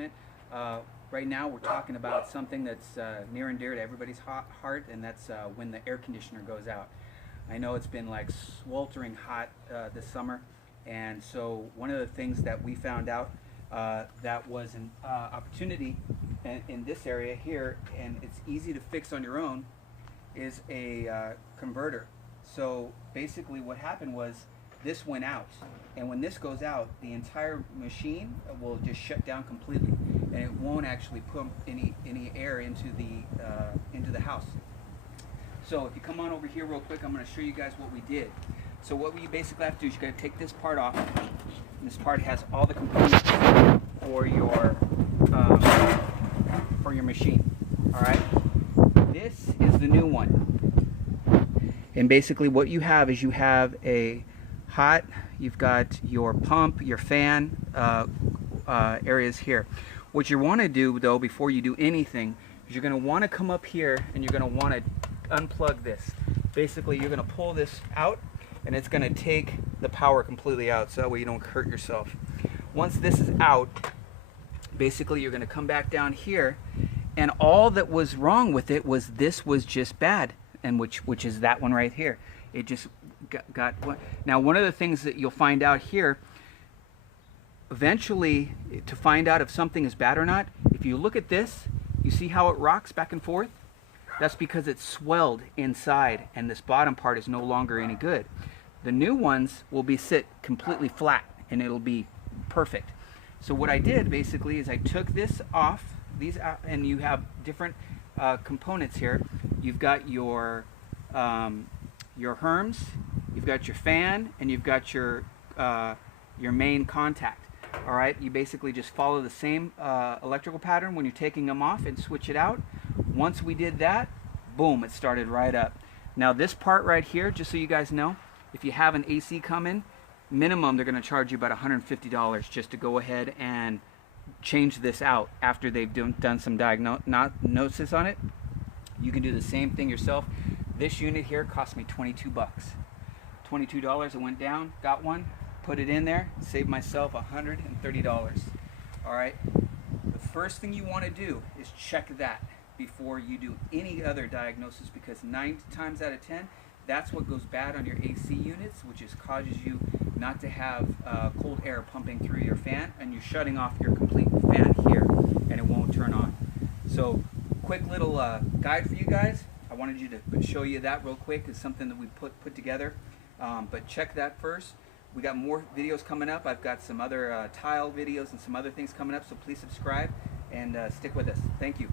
equipment. Right now we're talking about something that's near and dear to everybody's heart, and that's when the air conditioner goes out. I know it's been like sweltering hot this summer, and so one of the things that we found out that was an opportunity in this area here, and it's easy to fix on your own, is a converter. So basically what happened was this went out, and when this goes out, the entire machine will just shut down completely, and it won't actually pump any air into the house. So if you come on over here real quick, I'm going to show you guys what we did. So what we basically have to do is you got to take this part off. And this part has all the components for your machine. All right. This is the new one. And basically what you have is you have a hot, you've got your pump, your fan areas here. What you want to do though before you do anything is you're going to want to come up here and you're going to want to unplug this. Basically you're going to pull this out and it's going to take the power completely out, so that way you don't hurt yourself. Once this is out, basically you're going to come back down here, and all that was wrong with it was this was just bad, and which is that one right here. It just got now one of the things that you'll find out here eventually, to find out if something is bad or not, if you look at this, you see how it rocks back and forth? That's because it's swelled inside and this bottom part is no longer any good. The new ones will be sit completely flat and it'll be perfect. So what I did basically is I took this off, these out, and you have different components here. You've got your Herms, you've got your fan, and you've got your main contact. All right, you basically just follow the same electrical pattern when you're taking them off and switch it out. Once we did that, boom, it started right up. Now this part right here, just so you guys know, if you have an AC come in, minimum they're going to charge you about $150 just to go ahead and change this out after they've done some diagnosis on it. You can do the same thing yourself. This unit here cost me 22 bucks. $22, I went down, got one, put it in there, saved myself $130. All right, the first thing you want to do is check that before you do any other diagnosis, because 9 times out of 10, that's what goes bad on your AC units, which is causes you not to have cold air pumping through your fan, and you're shutting off your complete fan here, and it won't turn on. So, quick little guide for you guys. I wanted you to show you that real quick. It's something that we put together, but check that first. We got more videos coming up. I've got some other tile videos and some other things coming up, so please subscribe and stick with us. Thank you.